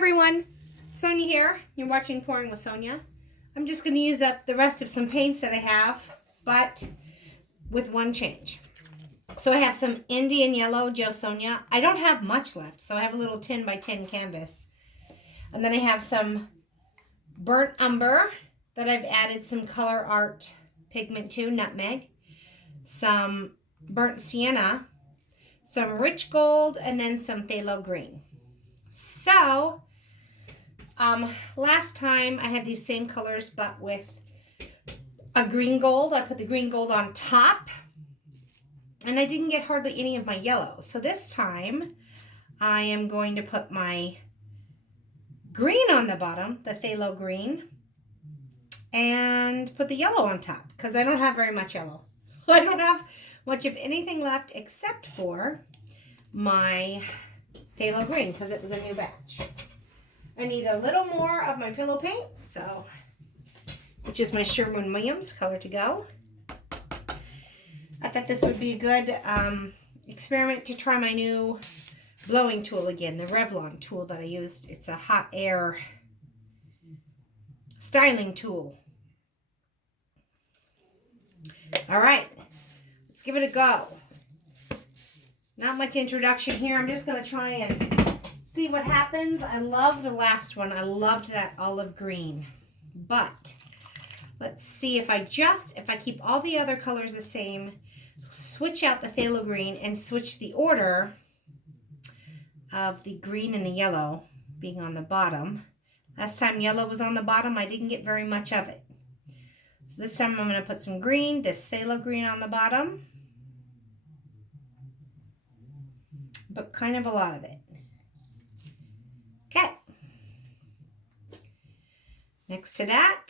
everyone, Sonia here. You're watching Pouring with Sonia. I'm just going to use up the rest of some paints that I have, but with one change. So I have some Indian Yellow Joe Sonia. I don't have much left, so I have a little 10 by 10 canvas. And then I have some Burnt Umber that I've added some Color Art pigment to, Nutmeg. Some Burnt Sienna, some Rich Gold, and then some Phthalo Green. So, last time I had these same colors, but with a green gold. I put the green gold on top, and I didn't get hardly any of my yellow. So this time, I am going to put my green on the bottom, the phthalo green, and put the yellow on top, because I don't have very much yellow. I don't have much of anything left except for my phthalo green, because it was a new batch. I need a little more of my pillow paint, so, which is my Sherwin-Williams color to go. I thought this would be a good experiment to try my new blowing tool again, the Revlon tool that I used. It's a hot air styling tool. All right, let's give it a go. Not much introduction here. I'm just going to try and see what happens. I love the last one. I loved that olive green. But let's see if I keep all the other colors the same, switch out the phthalo green, and switch the order of the green and the yellow being on the bottom. Last time yellow was on the bottom, I didn't get very much of it. So this time I'm going to put some green, this phthalo green on the bottom, but kind of a lot of it. Okay. Next to that,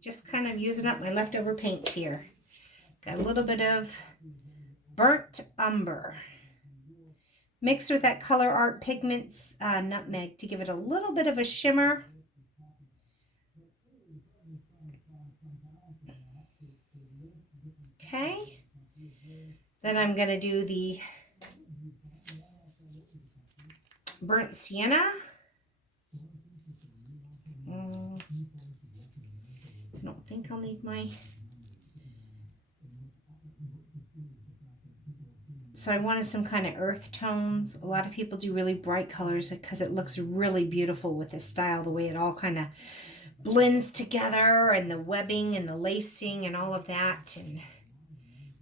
just kind of using up my leftover paints here. Got a little bit of Burnt Umber mixed with that Color Art Pigments Nutmeg to give it a little bit of a shimmer. Okay. Then I'm going to do the Burnt Sienna. I don't think I'll need my... So I wanted some kind of earth tones. A lot of people do really bright colors because it looks really beautiful with this style, the way it all kind of blends together and the webbing and the lacing and all of that.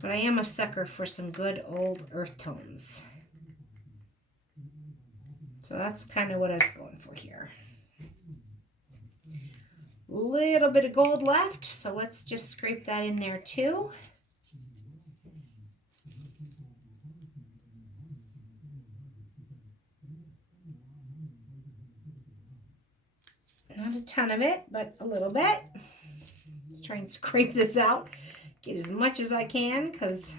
But I am a sucker for some good old earth tones. So that's kind of what I was going for here. Little bit of gold left, so let's just scrape that in there too. Not a ton of it, but a little bit. Let's try and scrape this out. Get as much as I can, because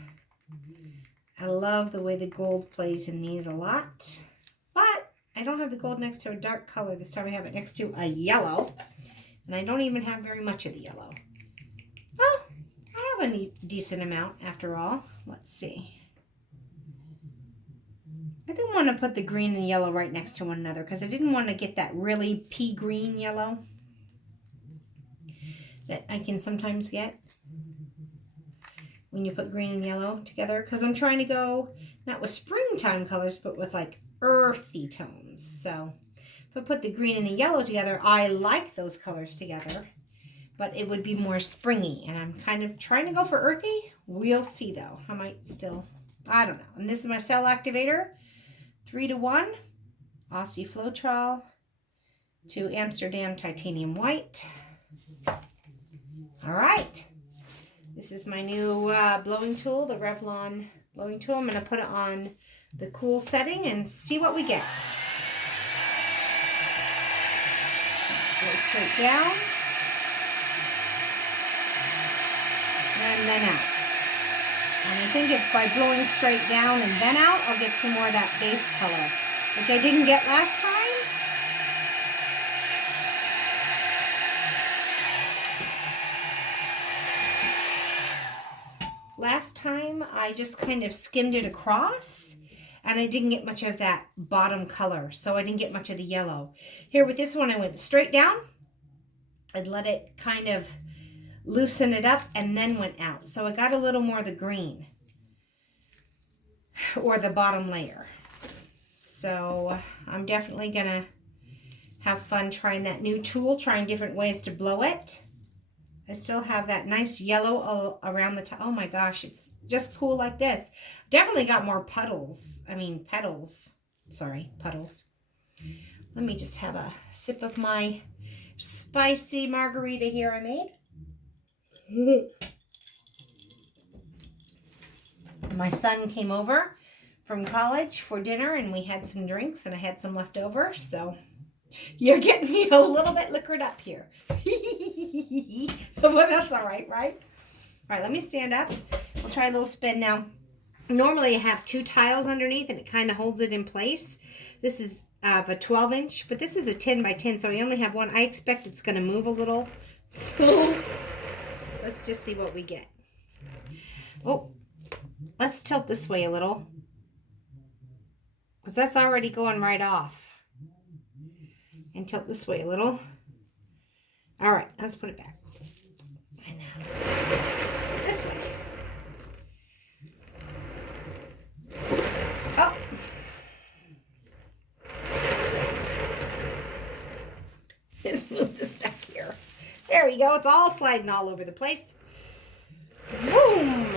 I love the way the gold plays in these a lot. But I don't have the gold next to a dark color. This time I have it next to a yellow. And I don't even have very much of the yellow. Well, I have a decent amount after all. Let's see. I didn't want to put the green and yellow right next to one another because I didn't want to get that really pea green yellow that I can sometimes get when you put green and yellow together, because I'm trying to go not with springtime colors but with like earthy tones. So if I put the green and the yellow together, I like those colors together, but it would be more springy, and I'm kind of trying to go for earthy. We'll see though. I might still, I don't know. And this is my cell activator, 3:1 Aussie Floetrol to Amsterdam Titanium White. All right. This is my new blowing tool, the Revlon blowing tool. I'm going to put it on the cool setting and see what we get. Go straight down. And then out. And I think if by blowing straight down and then out, I'll get some more of that base color, which I didn't get last time. Last time I just kind of skimmed it across, and I didn't get much of that bottom color, so I didn't get much of the yellow. Here with this one, I went straight down and let it kind of loosen it up and then went out. So I got a little more of the green or the bottom layer. So I'm definitely gonna have fun trying that new tool, trying different ways to blow it. I still have that nice yellow around the top. Oh my gosh, it's just cool like this. Definitely got more petals. Sorry, puddles. Let me just have a sip of my spicy margarita here I made. My son came over from college for dinner and we had some drinks and I had some left over, so you're getting me a little bit liquored up here. But that's all right, right? All right, let me stand up. We'll try a little spin now. Normally I have 2 tiles underneath and it kind of holds it in place. This is of a 12-inch, but this is a 10 by 10, so I only have one. I expect it's going to move a little. So let's just see what we get. Oh, let's tilt this way a little, because that's already going right off. And tilt this way a little. All right, let's put it back. And now let's this way. Oh. Let's move this back here. There we go. It's all sliding all over the place. Boom.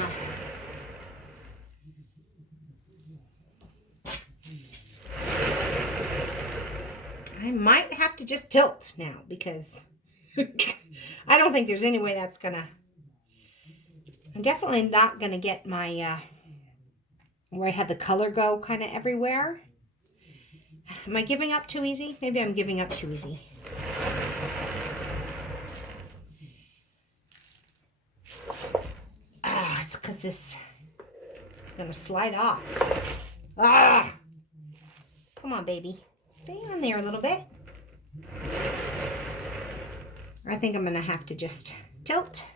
I might have to just tilt now because I don't think there's any way that's gonna. I'm definitely not gonna get my where I had the color go kind of everywhere. Am I giving up too easy? Maybe I'm giving up too easy. Ah, it's because this is gonna slide off. Ah, come on, baby. Stay on there a little bit. I think I'm going to have to just tilt.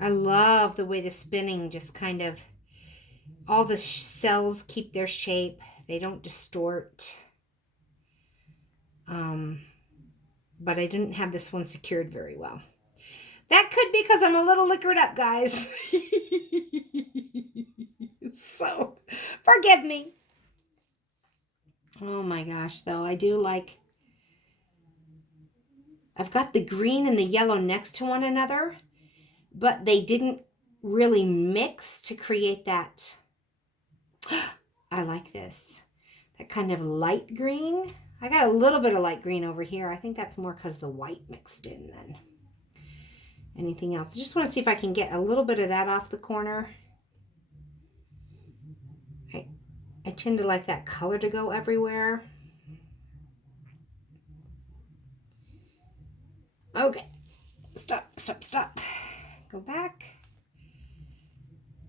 I love the way the spinning just kind of, all the cells keep their shape. They don't distort. But I didn't have this one secured very well. That could be because I'm a little liquored up, guys. So, forgive me. Oh my gosh, though. I do like... I've got the green and the yellow next to one another, but they didn't really mix to create that... I like this. That kind of light green. I got a little bit of light green over here. I think that's more because the white mixed in then. Anything else? I just want to see if I can get a little bit of that off the corner. I tend to like that color to go everywhere. Okay. Stop. Go back.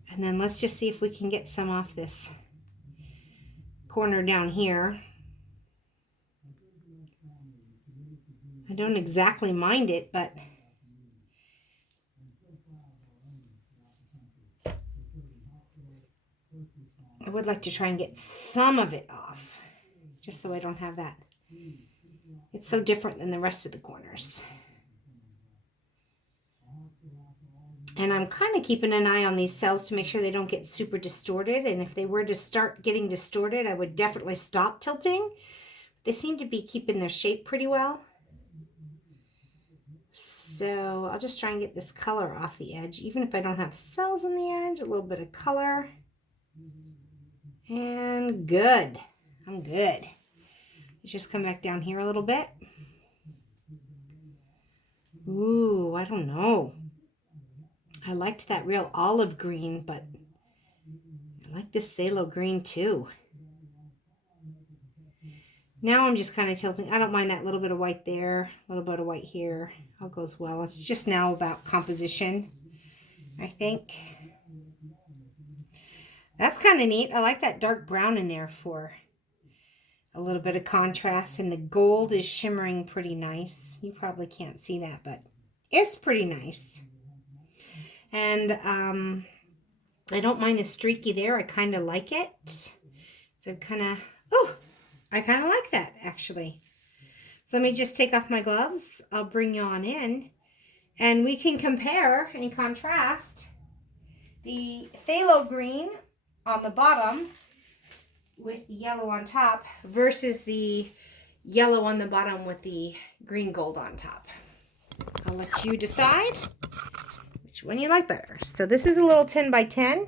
And then let's just see if we can get some off this corner down here. I don't exactly mind it, but I would like to try and get some of it off, just so I don't have that. It's so different than the rest of the corners. And I'm kind of keeping an eye on these cells to make sure they don't get super distorted. And if they were to start getting distorted, I would definitely stop tilting. They seem to be keeping their shape pretty well. So I'll just try and get this color off the edge, even if I don't have cells on the edge, a little bit of color. And good. I'm good. Let's just come back down here a little bit. Ooh, I don't know. I liked that real olive green, but I like this phthalo green too. Now I'm just kind of tilting. I don't mind that little bit of white there, a little bit of white here. All goes well. It's just now about composition, I think. That's kind of neat. I like that dark brown in there for a little bit of contrast, and the gold is shimmering pretty nice. You probably can't see that, but It's pretty nice. And I don't mind the streaky there. I kind of like it. So I kind of like that actually. So let me just take off my gloves. I'll bring you on in and we can compare and contrast the phthalo green on the bottom with the yellow on top versus the yellow on the bottom with the green gold on top. I'll let you decide which one you like better. So this is a little 10 by 10.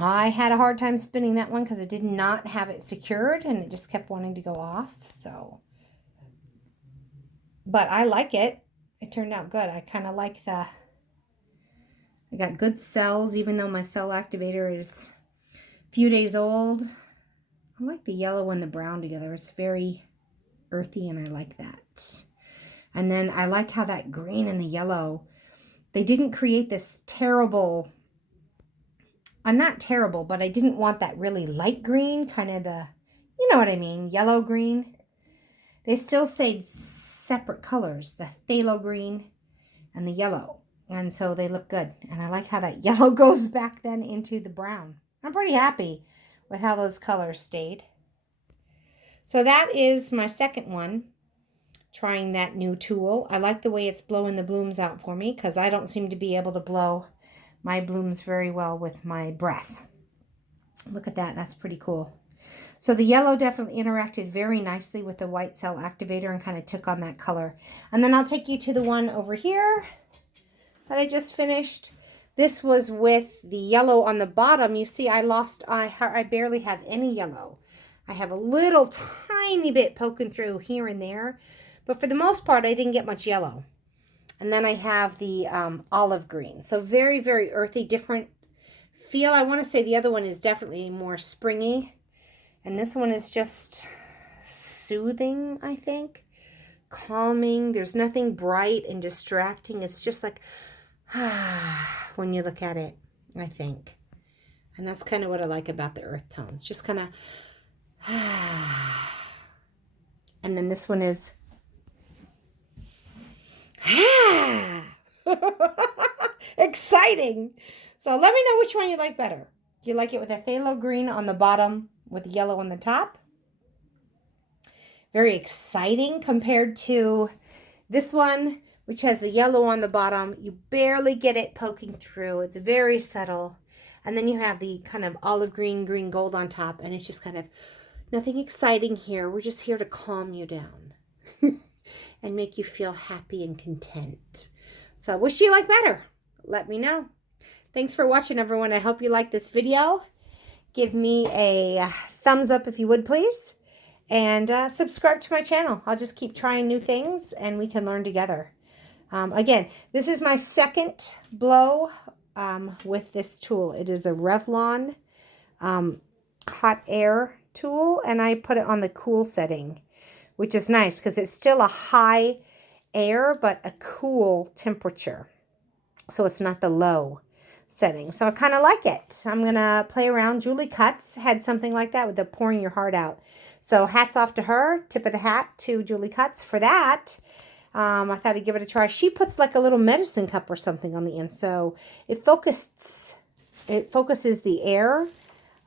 I had a hard time spinning that one because I did not have it secured and it just kept wanting to go off. So, but I like it. It turned out good. I kind of like I got good cells, even though my cell activator is a few days old. I like the yellow and the brown together. It's very earthy and I like that. And then I like how that green and the yellow, they didn't create this terrible, not terrible, but I didn't want that really light green, kind of the, you know what I mean, yellow green. They still stayed separate colors, the phthalo green and the yellow. And so they look good. And I like how that yellow goes back then into the brown. I'm pretty happy with how those colors stayed. So that is my second one, trying that new tool. I like the way it's blowing the blooms out for me because I don't seem to be able to blow my blooms very well with my breath. Look at that. That's pretty cool. So the yellow definitely interacted very nicely with the white cell activator and kind of took on that color. And then I'll take you to the one over here that I just finished. This was with the yellow on the bottom. You see, I barely have any yellow. I have a little tiny bit poking through here and there, but for the most part, I didn't get much yellow. And then I have the olive green. So very, very earthy, different feel. I want to say the other one is definitely more springy. And this one is just soothing, I think. Calming. There's nothing bright and distracting. It's just like, when you look at it, I think. And that's kind of what I like about the earth tones. Just kind of, and then this one is, exciting. So let me know which one you like better. Do you like it with a phthalo green on the bottom with the yellow on the top? Very exciting compared to this one, which has the yellow on the bottom. You barely get it poking through. It's very subtle. And then you have the kind of olive green, green gold on top. And it's just kind of nothing exciting here. We're just here to calm you down and make you feel happy and content. So which do you like better? Let me know. Thanks for watching, everyone. I hope you like this video. Give me a thumbs up if you would, please. And subscribe to my channel. I'll just keep trying new things and we can learn together. Again, this is my second blow with this tool. It is a Revlon hot air tool, and I put it on the cool setting, which is nice because it's still a high air, but a cool temperature. So it's not the low setting. So I kind of like it. I'm going to play around. Julie Cutts had something like that with the pouring your heart out. So hats off to her. Tip of the hat to Julie Cutts for that. I thought I'd give it a try. She puts like a little medicine cup or something on the end. So it focuses the air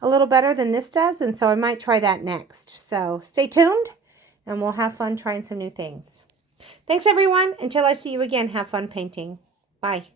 a little better than this does. And so I might try that next. So stay tuned and we'll have fun trying some new things. Thanks, everyone. Until I see you again, have fun painting. Bye.